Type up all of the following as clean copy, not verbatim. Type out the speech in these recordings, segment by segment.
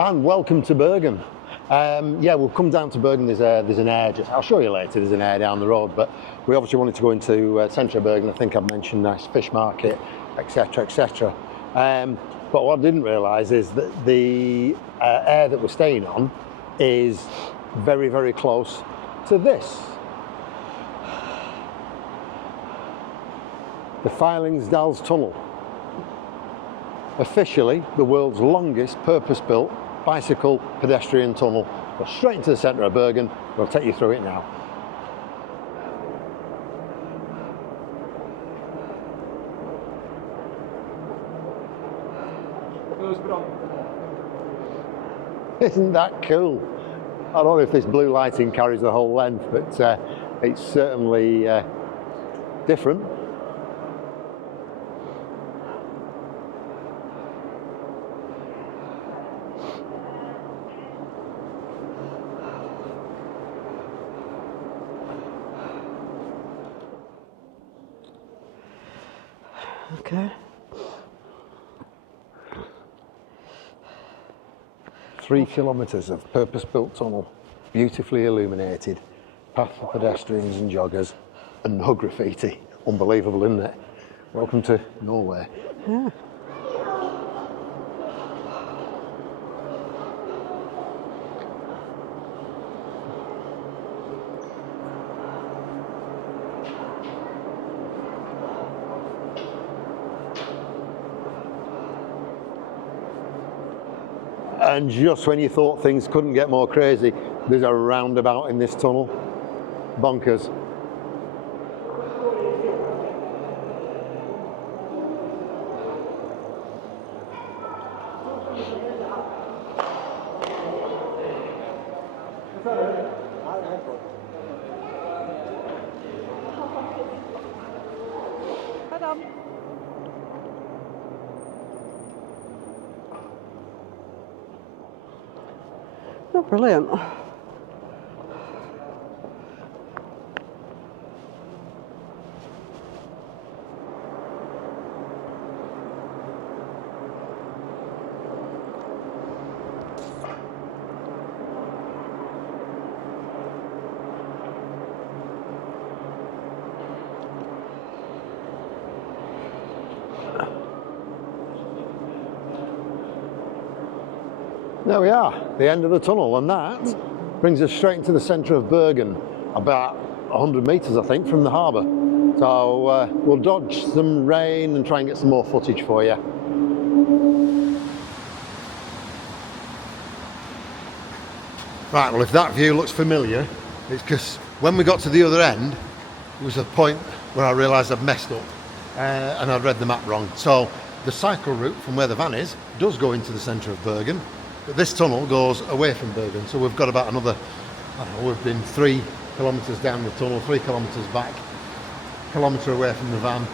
And welcome to Bergen. Yeah, we'll come down to Bergen. There's an air. I'll show you later. There's an air down the road, but we obviously wanted to go into centre of Bergen. I think I've mentioned nice fish market, etc., etc. But what I didn't realise is that the air that we're staying on is very, very close to this. The Feilingsdals Tunnel. Officially the world's longest purpose-built bicycle pedestrian tunnel. Go straight into the centre of Bergen. We'll take you through it now. Isn't that cool? I don't know if this blue lighting carries the whole length, but it's certainly different. Okay. 3 kilometres of purpose-built tunnel, beautifully illuminated, path for pedestrians and joggers, and no graffiti. Unbelievable, isn't it? Welcome to Norway. Yeah. And just when you thought things couldn't get more crazy, there's a roundabout in this tunnel. Bonkers. Oh, brilliant. There we are, the end of the tunnel, and that brings us straight into the centre of Bergen, about 100 metres I think from the harbour. So we'll dodge some rain and try and get some more footage for you. Right, well if that view looks familiar, it's because when we got to the other end, it was a point where I realised I'd messed up and I'd read the map wrong. So the cycle route from where the van is does go into the centre of Bergen. But this tunnel goes away from Bergen, so we've got about another, I don't know, we've been 3 kilometres down the tunnel, 3 kilometres back, kilometre away from the van,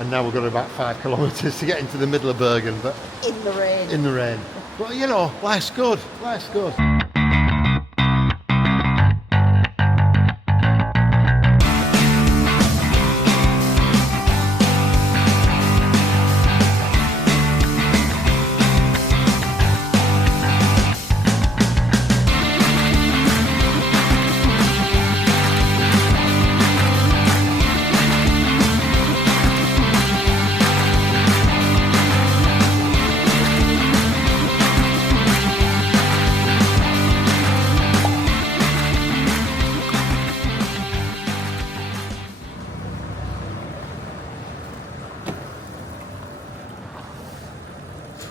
and now we've got about 5 kilometres to get into the middle of Bergen. But in the rain. In the rain. But you know, life's good, life's good.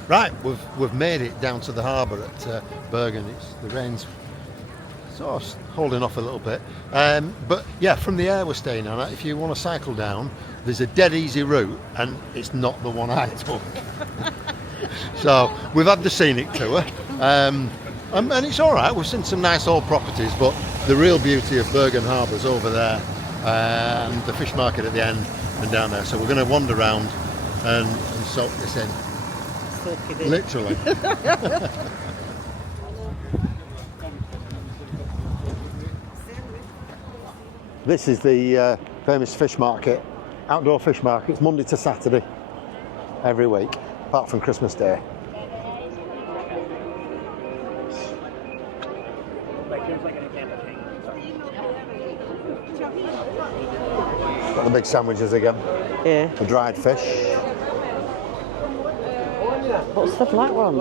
Right, we've made it down to the harbour at Bergen. The rain's sort of holding off a little bit, but yeah, from the air we're staying on, if you want to cycle down, there's a dead easy route, and it's not the one I took. So we've had the scenic tour, and it's all right. We've seen some nice old properties, but the real beauty of Bergen Harbour's over there, and the fish market at the end and down there. So we're going to wander around and soak this in. Literally. This is the famous fish market, outdoor fish market. It's Monday to Saturday every week, apart from Christmas Day. Got the big sandwiches again. Yeah. The dried fish. What's the black one?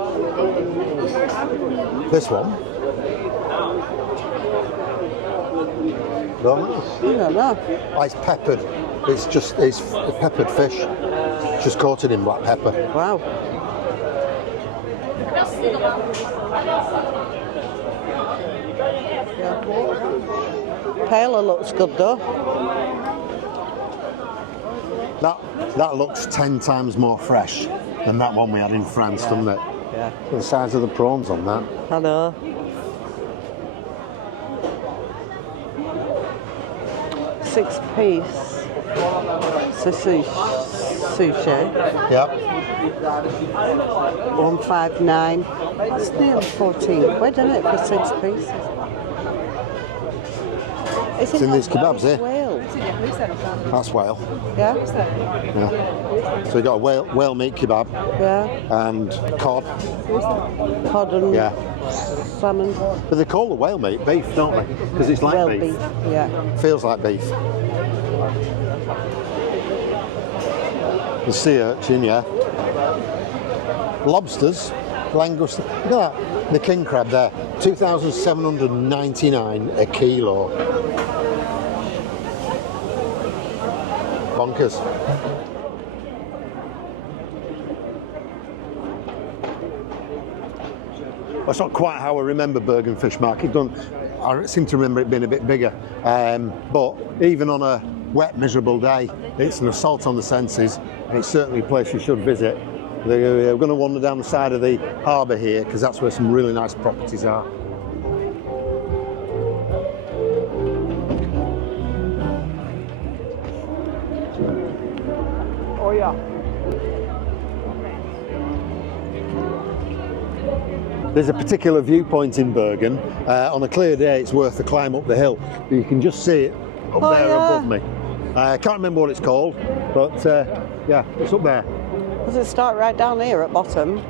This one. Don't know. I don't know. Oh, it's peppered. It's peppered fish. Just coated in black pepper. Wow. Yeah. Paella looks good though. That looks 10 times more fresh than that one we had in France, doesn't it? Yeah. The size of the prawns on that. I know. Six-piece sushi. Yep. 159. It's nearly 14 quid, isn't it, for 6 pieces? It's in these kebabs here. Whale. That's whale. Yeah? Yeah. So you got a whale meat kebab Yeah. and cod. Cod and Yeah. salmon. But they call the whale meat beef, don't they? Because it's like Whale beef. Yeah. Feels like beef. The sea urchin, yeah. Lobsters, langoust. Look at that. The king crab there. 2,799 a kilo. Bonkers. That's not quite how I remember Bergen Fish Market. I seem to remember it being a bit bigger. But even on a wet, miserable day, it's an assault on the senses. And it's certainly a place you should visit. We're going to wander down the side of the harbour here because that's where some really nice properties are. Oh yeah. There's a particular viewpoint in Bergen. On a clear day, it's worth the climb up the hill. You can just see it up there above me. I can't remember what it's called, but yeah, it's up there. Does it start right down here at bottom?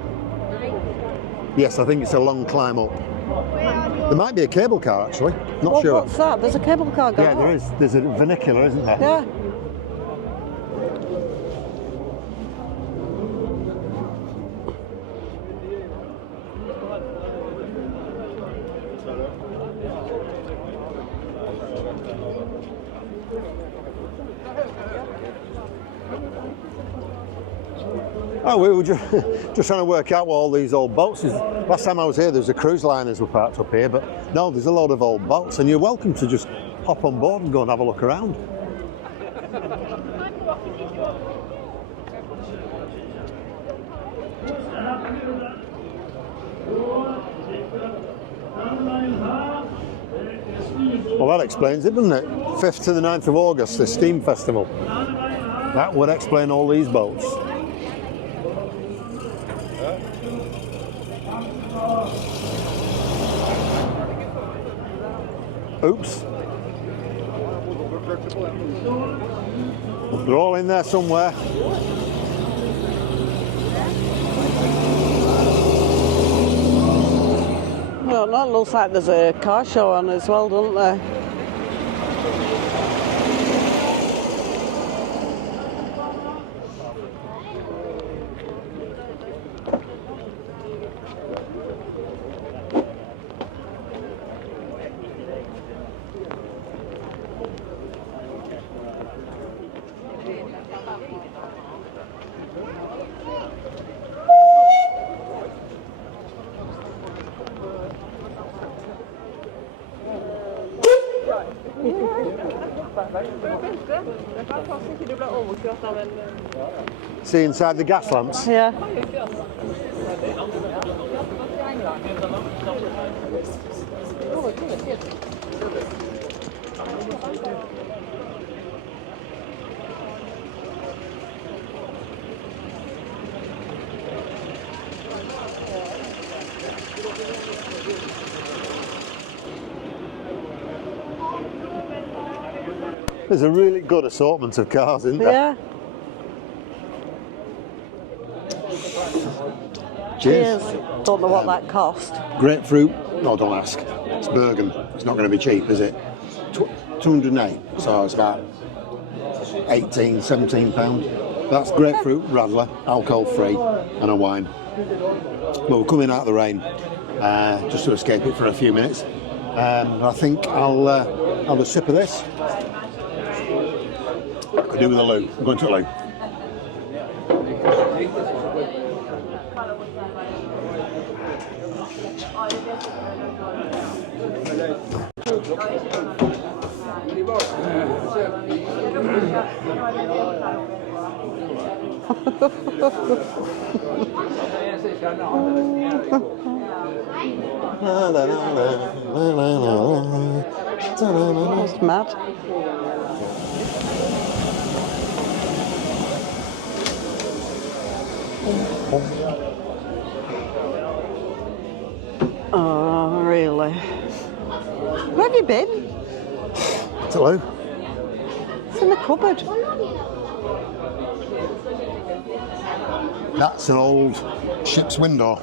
Yes, I think it's a long climb up. There might be a cable car actually, not Well, sure. what's that? There's a cable car going Yeah, there is. There's a vernacular, isn't there? Yeah. Oh, we were just trying to work out what all these old boats is. Last time I was here, there was a cruise liners were parked up here, but no, there's a load of old boats, and you're welcome to just hop on board and go and have a look around. Well, that explains it, doesn't it? 5th to the 9th of August, the Steam Festival. That would explain all these boats. Oops. They're all in there somewhere. Well, that looks like there's a car show on as well, doesn't there? See inside the gas lamps? Yeah. There's a really good assortment of cars, isn't there? Yeah. Cheers. Cheers. Don't know what that cost. Grapefruit. No, don't ask. It's Bergen. It's not going to be cheap, is it? 208. So it's about 18, 17 pounds. That's grapefruit radler, alcohol free, and a wine. Well, we're coming out of the rain just to escape it for a few minutes. I think I'll have a sip of this. Could do with a loo. I'm going to a loo. That's mad. Oh, really? Where have you been? Hello. It's in the cupboard. That's an old ship's window,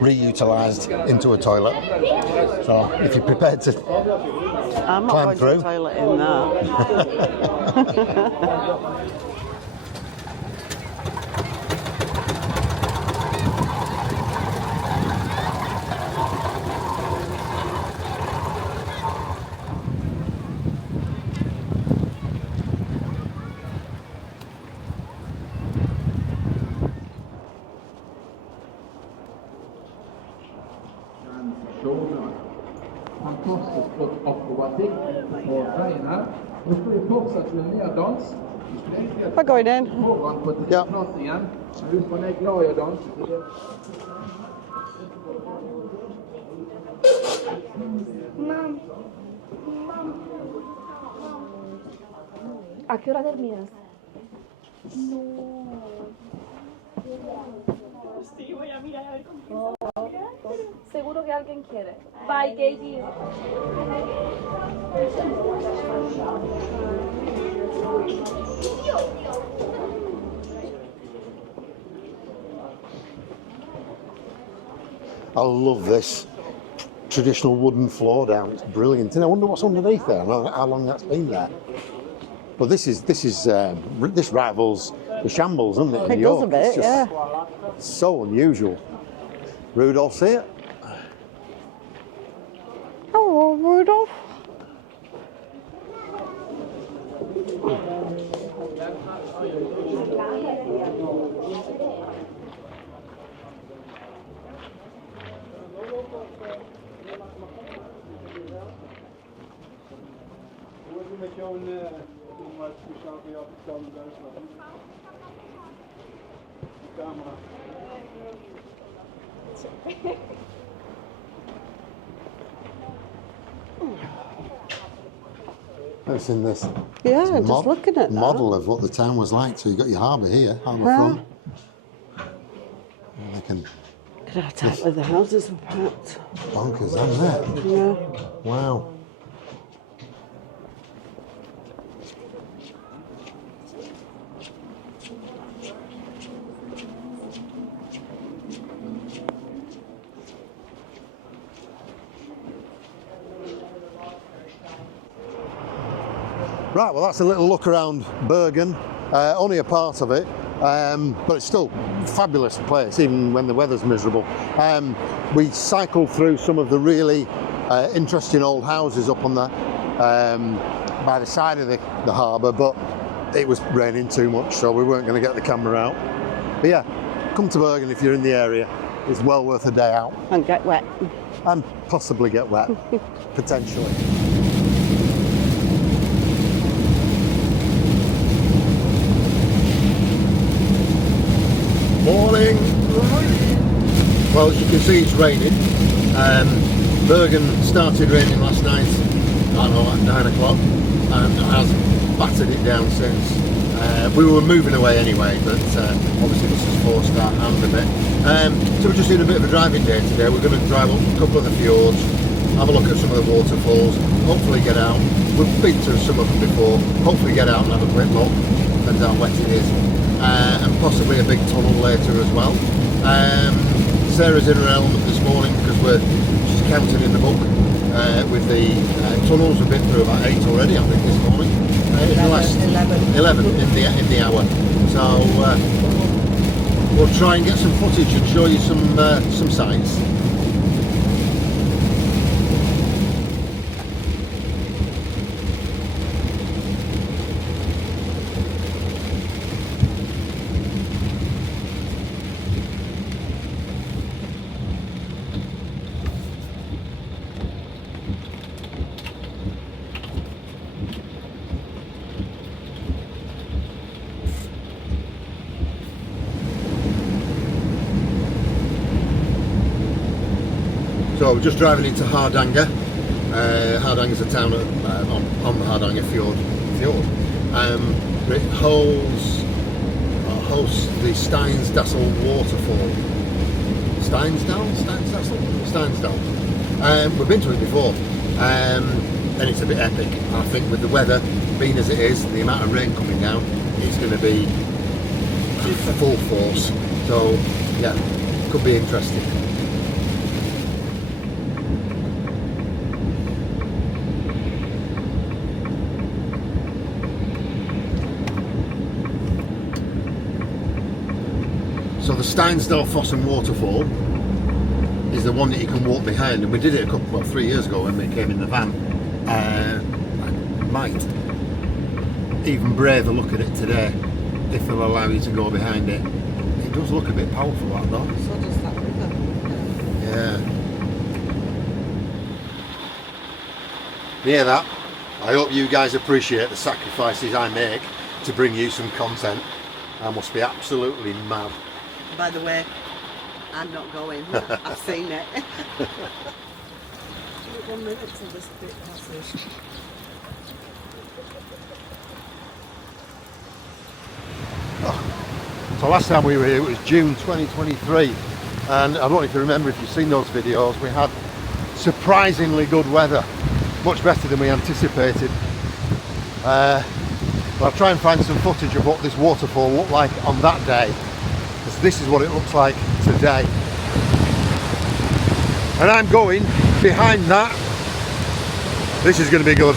reutilised into a toilet. So if you're prepared to I'm not climb going through. to the toilet in that. Fantastisk flott akrobatikk på veien her. Nå skal vi fortsette med mer dans. We're going in. Foran på plass igjen. Husk man er glad i å danse. ¿A qué hora terminas? Sí, voy a mirar a ver con quién. Seguro que alguien quiere. Bye, Katie. I love this traditional wooden floor down. It's brilliant. And I wonder what's underneath there. I don't know how long that's been there. But this rivals the shambles, doesn't it? It does a bit, It's just yeah. so unusual. Rudolph, see it? Hello, Rudolph. I've seen this. Yeah, It's a just looking at that. model of what the town was like. So you've got your harbour here, harbour Yeah. front. And they can Look at how tightly the houses are packed. bonkers, isn't it? Yeah. Wow. Right, well that's a little look around Bergen, only a part of it, but it's still a fabulous place even when the weather's miserable. We cycled through some of the really interesting old houses up on the by the side of the harbour, but it was raining too much so we weren't going to get the camera out. But yeah, come to Bergen if you're in the area, it's well worth a day out. And get wet. And possibly get wet, potentially. Morning. Well, as you can see, it's raining. Bergen started raining last night, I don't know, at 9 o'clock, and has battered it down since. We were moving away anyway, but obviously this has forced our hand a bit. So we're just doing a bit of a driving day today. We're going to drive up a couple of the fjords, have a look at some of the waterfalls, hopefully get out. We've been to some of them before, hopefully get out and have a quick look, depends how wet it is. And possibly a big tunnel later as well. Sarah's in her element this morning because she's counting in the book with the tunnels. We've been through about 8 already, I think, this morning. In the last 11 in the hour. So we'll try and get some footage and show you some sights. So we're just driving into Hardanger. Hardanger's a town on the Hardanger Fjord. It hosts the Steinsdassel waterfall. Steinsdassel. We've been to it before, and it's a bit epic. I think with the weather being as it is, the amount of rain coming down, it's going to be full force. So yeah, could be interesting. So the Steinsdassel waterfall is the one that you can walk behind, and we did it 3 years ago when we came in the van. I might even brave a look at it today if they'll allow you to go behind it. It does look a bit powerful, that though. So does that river. Yeah. Hear that? I hope you guys appreciate the sacrifices I make to bring you some content. I must be absolutely mad. By the way, I'm not going. I've seen it. 1 minute till this bit passes. So last time we were here, it was June 2023, and I don't know if you remember, if you've seen those videos, we had surprisingly good weather, much better than we anticipated. But I'll try and find some footage of what this waterfall looked like on that day, because this is what it looks like today. And I'm going behind that. This is going to be good.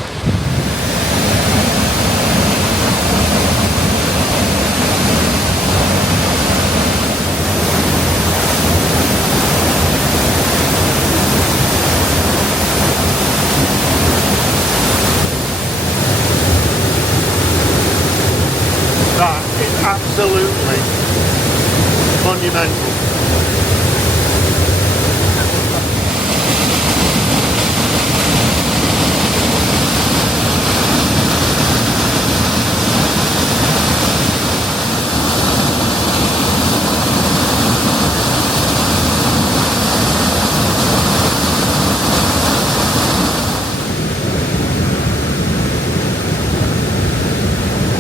That is absolutely monumental.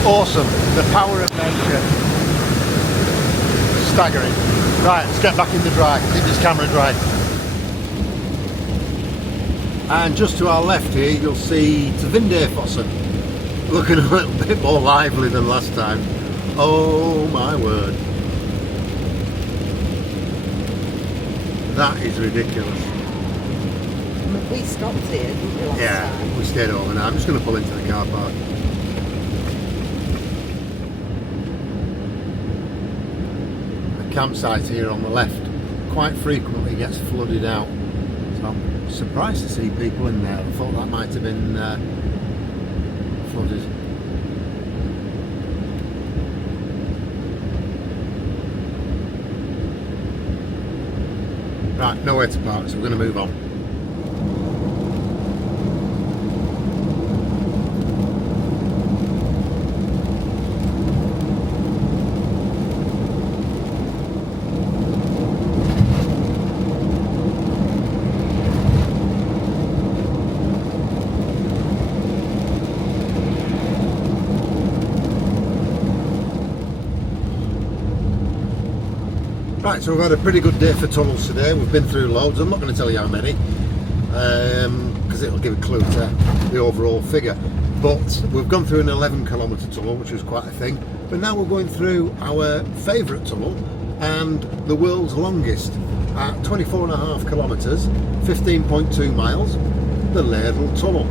Awesome, the power of nature. Staggering. Right, let's get back in the dry, keep this camera dry. And just to our left here, you'll see Tvindefossen, looking a little bit more lively than last time. Oh my word. That is ridiculous. We stopped here, didn't we, last time? We stayed overnight. I'm just going to pull into the car park. Campsite here on the left quite frequently gets flooded out, so I'm surprised to see people in there. I thought that might have been flooded. Right, nowhere to park, so we're going to move on. Right, so we've had a pretty good day for tunnels today. We've been through loads. I'm not going to tell you how many, because it'll give a clue to the overall figure. But we've gone through an 11-kilometre tunnel, which was quite a thing. But now we're going through our favourite tunnel and the world's longest. at 24.5 kilometres, 15.2 miles, the Ladle Tunnel.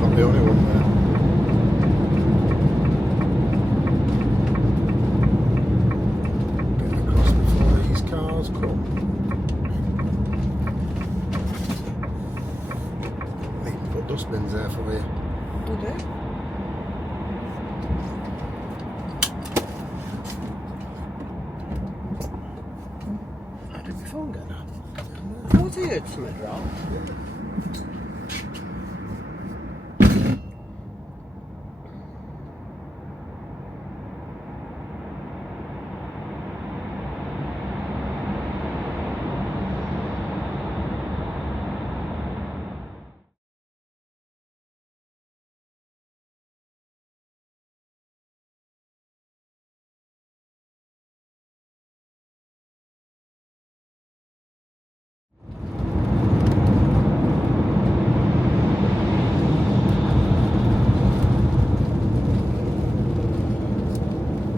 Not the only one there. Get across before these cars come. They can put dustbins there for you. Would it? How did my phone get that? I thought I heard something drop.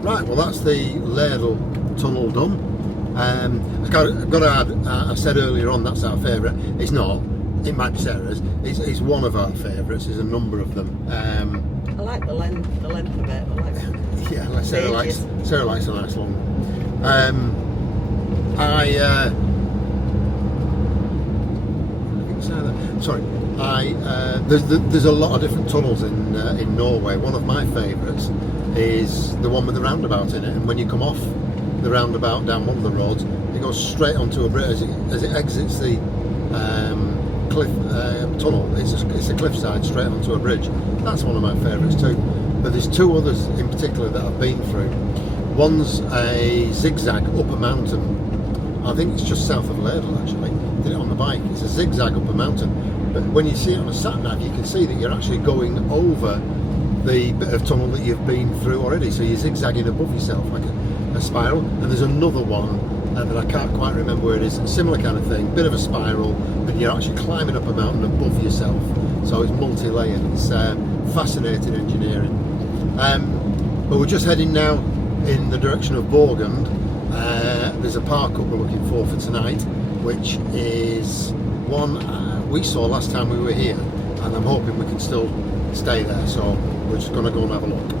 Right, well that's the Ladle Tunnel done. I've got to add, I said earlier on that's our favourite. It's not. It might be Sarah's. It's one of our favourites. There's a number of them. I like the length of it. I like Yeah, like Sarah likes a nice long one. There's a lot of different tunnels in Norway. One of my favourites is the one with the roundabout in it, and when you come off the roundabout down one of the roads, it goes straight onto a bridge as it exits the cliff tunnel. It's a cliffside straight onto a bridge. That's one of my favourites too. But there's two others in particular that I've been through. One's a zigzag up a mountain. I think it's just south of Ladle actually. Did it on the bike. It's a zigzag up a mountain. But when you see it on a sat nav, you can see that you're actually going over the bit of tunnel that you've been through already. So you're zigzagging above yourself like a spiral. And there's another one that I can't quite remember where it is. Similar kind of thing, bit of a spiral, but you're actually climbing up a mountain above yourself. So it's multi-layered. It's fascinating engineering. But we're just heading now in the direction of Bergen. There's a park up we're looking for tonight, which is one we saw last time we were here, and I'm hoping we can still stay there. So we're just going to go and have a look.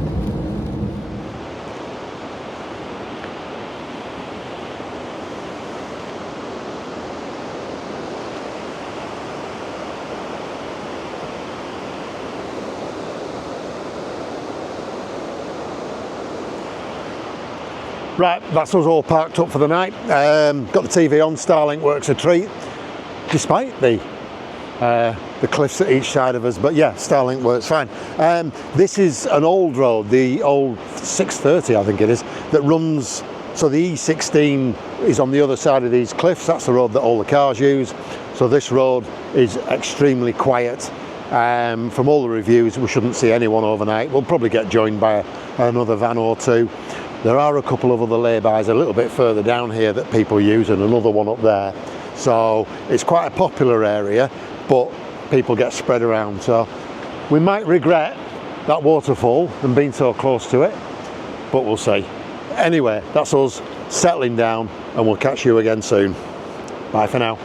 Right, that's us all parked up for the night. Got the TV on, Starlink works a treat, despite the cliffs at each side of us, but yeah, Starlink works fine. This is an old road, the old 630 I think it is, that runs, so the E16 is on the other side of these cliffs. That's the road that all the cars use. So this road is extremely quiet. From all the reviews, we shouldn't see anyone overnight. We'll probably get joined by another van or two. There are a couple of other laybys a little bit further down here that people use, and another one up there. So it's quite a popular area, but people get spread around. So we might regret that waterfall and being so close to it, but we'll see. Anyway, that's us settling down, and we'll catch you again soon. Bye for now.